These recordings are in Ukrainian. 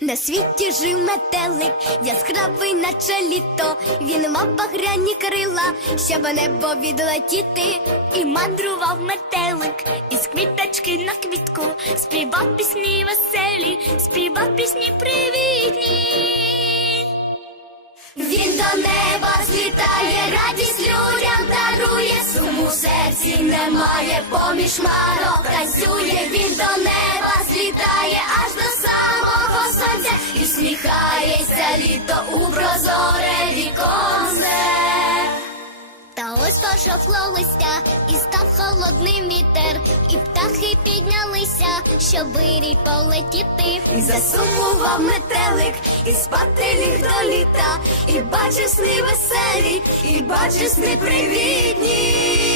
На світі жив метелик, яскравий наче літо. Він мав багряні крила, щоб небо відлетіти. І мандрував метелик квіточки на квітку, співав пісні веселі, співав пісні привітні. Він до неба злітає, радість людям дарує, суму серці немає, поміж марок танцює, він до неба злітає аж до самого сонця і всміхається літо у прозоре віконце. Та ось пожовкло листя і став холодним вітер, і птахи піднялися, щоб вирій полетіти. І засумував метелик, і спати ліг до літа, і бачив сни веселі, і бачив сни привітні.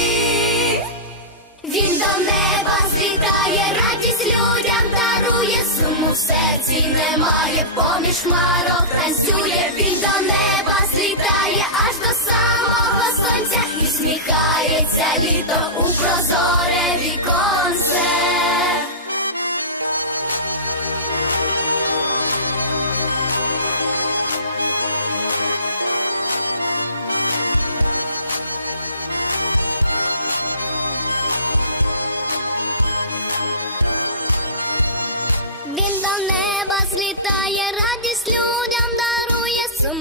Він до неба злітає, радість людям дарує, суму в серці немає, поміж марок танцює, він до неба злітає сонця і сміхається літо у прозоре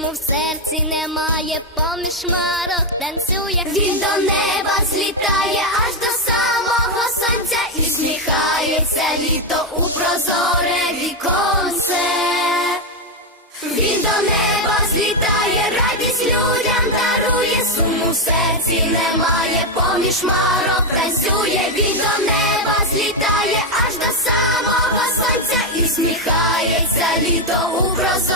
суму в серці немає, поміж марок танцює. Він до неба злітає аж до самого сонця і сміхається літо у прозоре віконце. Він до неба злітає, радість людям дарує, суму в серці немає, поміж марок танцює, він до неба злітає аж до самого сонця і сміхається літо у прозоре.